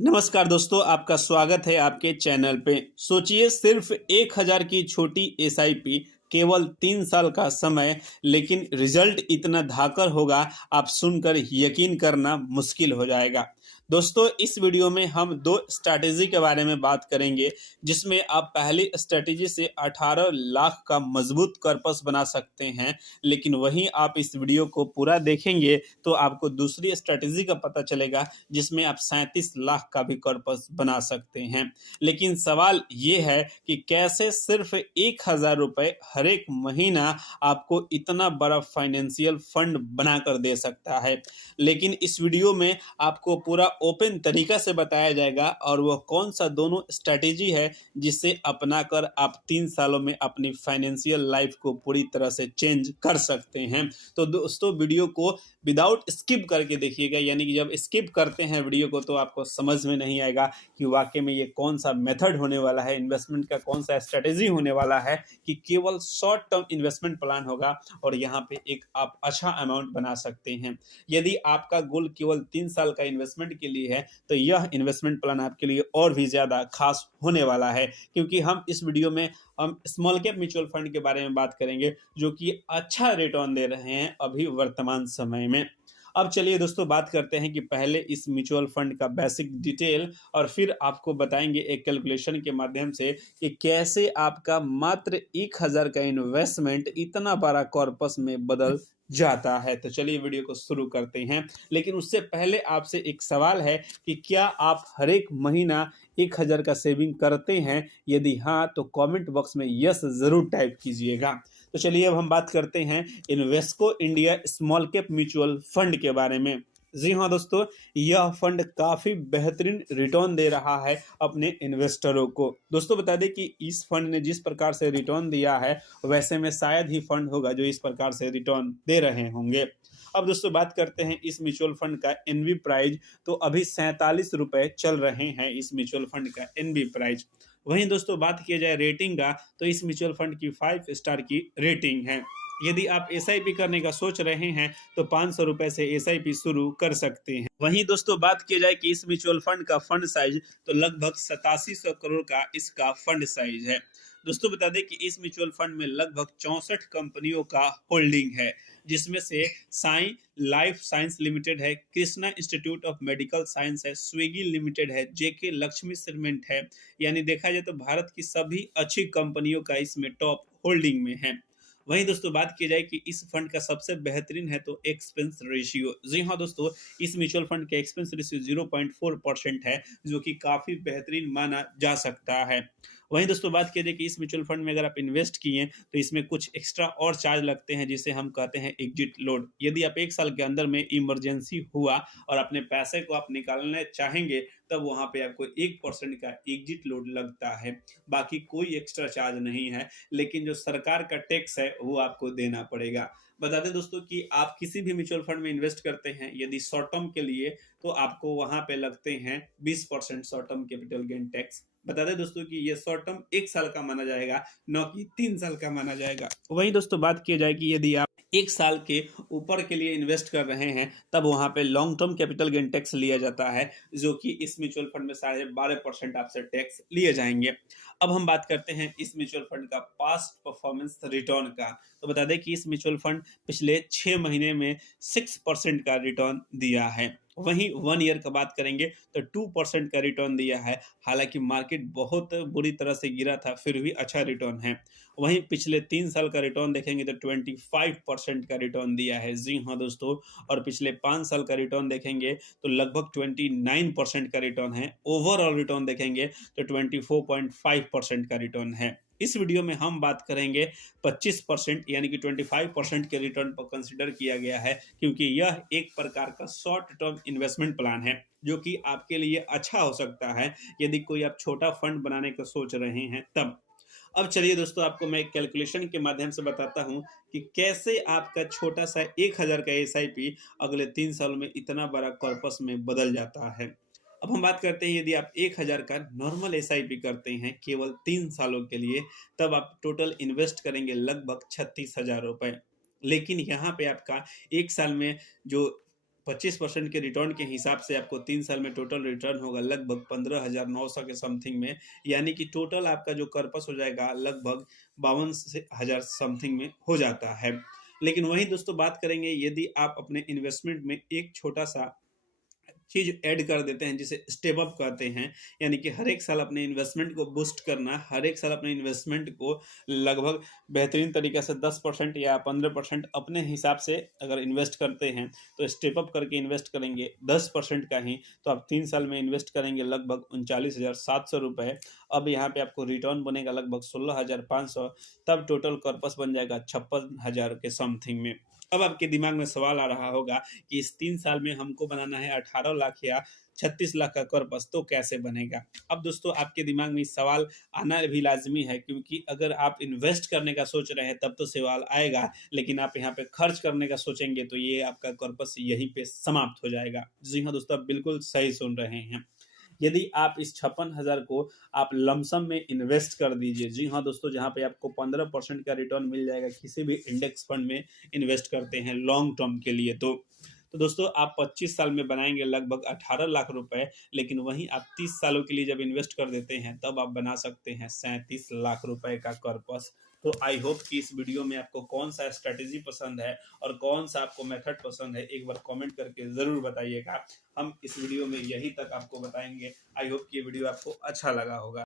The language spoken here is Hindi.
नमस्कार दोस्तों, आपका स्वागत है आपके चैनल पे। सोचिए सिर्फ 1000 की छोटी एसआईपी, केवल 3 साल का समय, लेकिन रिजल्ट इतना धाकड़ होगा, आप सुनकर यकीन करना मुश्किल हो जाएगा। दोस्तों, इस वीडियो में हम दो स्ट्रैटेजी के बारे में बात करेंगे, जिसमें आप पहली स्ट्रैटेजी से 18 लाख का मजबूत कॉर्पस बना सकते हैं। लेकिन वहीं आप इस वीडियो को पूरा देखेंगे तो आपको दूसरी स्ट्रैटेजी का पता चलेगा, जिसमें आप 37 लाख का भी कॉर्पस बना सकते हैं। लेकिन सवाल ये है कि कैसे सिर्फ 1000 रुपये हर एक महीना आपको इतना बड़ा फाइनेंशियल फंड बनाकर दे सकता है। लेकिन इस वीडियो में आपको पूरा ओपन तरीका से बताया जाएगा, और वह कौन सा दोनों स्ट्रैटेजी है जिसे अपनाकर आप 3 सालों में अपनी फाइनेंशियल लाइफ को पूरी तरह से चेंज कर सकते हैं। तो दोस्तों, वीडियो को विदाउट स्किप करके देखिएगा, यानी कि जब स्किप करते हैं वीडियो को तो आपको समझ में नहीं आएगा कि वाकई में ये कौन सा मेथड होने वाला है, इन्वेस्टमेंट का कौन सा स्ट्रेटेजी होने वाला है, कि केवल शॉर्ट टर्म इन्वेस्टमेंट प्लान होगा और यहाँ पे एक आप अच्छा अमाउंट बना सकते हैं। यदि आपका गोल केवल 3 साल का इन्वेस्टमेंट के लिए है तो यह इन्वेस्टमेंट प्लान आपके लिए और भी ज़्यादा खास होने वाला है, क्योंकि हम इस वीडियो में हम स्मॉल कैप म्यूचुअल फंड के बारे में बात करेंगे, जो कि अच्छा रिटर्न दे रहे हैं अभी वर्तमान समय में। अब चलिए दोस्तों, बात करते हैं कि पहले इस म्यूचुअल फंड का बेसिक डिटेल, और फिर आपको बताएंगे एक कैलकुलेशन के माध्यम से कि कैसे आपका मात्र 1000 का इन्वेस्टमेंट इतना बड़ा कॉर्पस में बदल जाता है। तो चलिए वीडियो को शुरू करते हैं। लेकिन उससे पहले आपसे एक सवाल है कि क्या आप हर एक महीना 1000 का सेविंग करते हैं? यदि हाँ, तो कमेंट बॉक्स में यस जरूर टाइप कीजिएगा। तो चलिए अब हम बात करते हैं Invesco India small cap mutual fund के बारे में। जी हाँ दोस्तों, यह फंड काफ़ी बेहतरीन रिटर्न दे रहा है अपने इन्वेस्टरों को। दोस्तों, बता दें कि इस फंड ने जिस प्रकार से रिटर्न दिया है, वैसे में शायद ही फंड होगा जो इस प्रकार से रिटर्न दे रहे होंगे। अब दोस्तों, बात करते हैं इस म्यूचुअल फंड का एनवी प्राइस। तो अभी 47 रुपये चल रहे हैं इस म्यूचुअल फंड का एनवी प्राइस। वहीं दोस्तों, बात किया जाए रेटिंग का, तो इस म्यूचुअल फंड की 5 स्टार की रेटिंग है। यदि आप एसआईपी करने का सोच रहे हैं तो 500 रुपए से एसआईपी शुरू कर सकते हैं। वहीं दोस्तों, बात की जाए कि इस म्यूचुअल फंड का फंड साइज, तो लगभग 8700 करोड़ का इसका फंड साइज है। दोस्तों, बता दें कि इस म्यूचुअल फंड में लगभग 64 कंपनियों का होल्डिंग है, जिसमें से साई लाइफ साइंस लिमिटेड है, Krishna institute of medical science है, स्विगी लिमिटेड है, जेके लक्ष्मी सीमेंट है। यानी देखा जाए तो भारत की सभी अच्छी कंपनियों का इसमें टॉप होल्डिंग में है। वहीं दोस्तों, बात की जाए कि इस फंड का सबसे बेहतरीन है तो एक्सपेंस रेशियो। जी हाँ दोस्तों, इस म्यूचुअल फंड का एक्सपेंस रेशियो 0.4% है, जो कि काफ़ी बेहतरीन माना जा सकता है। वहीं दोस्तों, बात की जाए कि इस म्यूचुअल फंड में अगर आप इन्वेस्ट किए तो इसमें कुछ एक्स्ट्रा और चार्ज लगते हैं, जिसे हम कहते हैं एग्जिट लोड। यदि आप 1 साल के अंदर में इमरजेंसी हुआ और अपने पैसे को आप निकालना चाहेंगे, तब वहाँ पे आपको 1% का एग्जिट लोड लगता है। बाकी कोई एक्स्ट्रा चार्ज नहीं है, लेकिन जो सरकार का टैक्स है वो आपको देना पड़ेगा। बता दें दोस्तों कि आप किसी भी म्यूचुअल फंड में इन्वेस्ट करते हैं, यदि शॉर्ट टर्म के लिए, तो आपको वहां पे लगते हैं 20% short term capital gain tax. बता दें दोस्तों कि ये शॉर्ट टर्म 1 साल का माना जाएगा, न कि 3 साल का माना जाएगा। वहीं दोस्तों, बात की जाए कि यदि आप 1 साल के ऊपर के लिए इन्वेस्ट कर रहे हैं, तब वहां पे long term capital gain tax लिया जाता है, जो कि इस म्यूचुअल फंड में 12.5% आपसे टैक्स लिए जाएंगे। अब हम बात करते हैं इस म्यूचुअल फंड का पास्ट परफॉर्मेंस रिटर्न का। तो बता दें कि इस म्यूचुअल फंड पिछले 6 महीने में 6% का रिटर्न दिया है। वहीं 1 ईयर का बात करेंगे तो 2% का रिटर्न दिया है। हालांकि मार्केट बहुत बुरी तरह से गिरा था, फिर भी अच्छा रिटर्न है। वहीं पिछले 3 साल का रिटर्न देखेंगे तो 25% का रिटर्न दिया है। जी हाँ दोस्तों, और पिछले 5 साल का रिटर्न देखेंगे तो लगभग 29% का रिटर्न है। ओवरऑल रिटर्न देखेंगे तो 24.5% का रिटर्न है। इस वीडियो में हम बात करेंगे 25%, यानी कि 25% के रिटर्न पर कंसिडर किया गया है, क्योंकि यह एक प्रकार का शॉर्ट टर्म इन्वेस्टमेंट प्लान है, जो कि आपके लिए अच्छा हो सकता है यदि कोई आप छोटा फंड बनाने का सोच रहे हैं तब। अब चलिए दोस्तों, आपको मैं एक कैलकुलेशन के माध्यम से बताता हूं कि कैसे आपका छोटा सा 1000 का एसआईपी अगले 3 सालों में इतना बड़ा कॉर्पस में बदल जाता है। अब हम बात करते हैं, यदि आप 1000 का नॉर्मल एसआईपी करते हैं केवल 3 सालों के लिए, तब आप टोटल इन्वेस्ट करेंगे लगभग 36,000 रुपए। लेकिन यहाँ पे आपका 1 साल में जो 25% के रिटर्न के हिसाब से आपको 3 साल में टोटल रिटर्न होगा लगभग 15,900 के समथिंग में, यानी कि टोटल आपका जो कॉर्पस हो जाएगा लगभग 52 से हज़ार समथिंग में हो जाता है। लेकिन वहीं दोस्तों बात करेंगे यदि आप अपने इन्वेस्टमेंट में एक छोटा-सा चीज़ ऐड कर देते हैं जिसे स्टेप अप कहते हैं, यानी कि हर एक साल अपने इन्वेस्टमेंट को बूस्ट करना, हर एक साल अपने इन्वेस्टमेंट को लगभग बेहतरीन तरीके से 10% या 15% अपने हिसाब से अगर इन्वेस्ट करते हैं, तो स्टेप अप करके इन्वेस्ट करेंगे 10% का ही, तो आप 3 साल में इन्वेस्ट करेंगे लगभग 39,700 रुपए। अब यहाँ पे आपको रिटर्न बनेगा लगभग 16,500, तब टोटल कॉर्पस बन जाएगा 56,000 के समथिंग में। अब आपके दिमाग में सवाल आ रहा होगा कि इस 3 साल में हमको बनाना है 18 लाख या 36 लाख का कॉर्पस, तो कैसे बनेगा? अब दोस्तों आपके दिमाग में सवाल आना भी लाज़मी है, क्योंकि अगर आप इन्वेस्ट करने का सोच रहे हैं तब तो सवाल आएगा, लेकिन आप यहाँ पे खर्च करने का सोचेंगे तो ये आपका कॉर्पस यहीं पे समाप्त हो जाएगा। जी हाँ दोस्तों, आप बिल्कुल सही सुन रहे हैं। यदि आप इस 56,000 को आप लमसम में इन्वेस्ट कर दीजिए, जी हाँ दोस्तों, जहाँ पे आपको 15% का रिटर्न मिल जाएगा किसी भी इंडेक्स फंड में इन्वेस्ट करते हैं लॉन्ग टर्म के लिए, तो दोस्तों आप 25 साल में बनाएंगे लगभग 18 लाख रुपए, लेकिन वहीं आप 30 सालों के लिए जब इन्वेस्ट कर देते हैं तब आप बना सकते हैं 37 लाख रुपए का कॉर्पस। तो आई होप कि इस वीडियो में आपको कौन सा स्ट्रेटेजी पसंद है और कौन सा आपको मेथड पसंद है, एक बार कमेंट करके ज़रूर बताइएगा। हम इस वीडियो में यहीं तक आपको बताएंगे। आई होप कि ये वीडियो आपको अच्छा लगा होगा।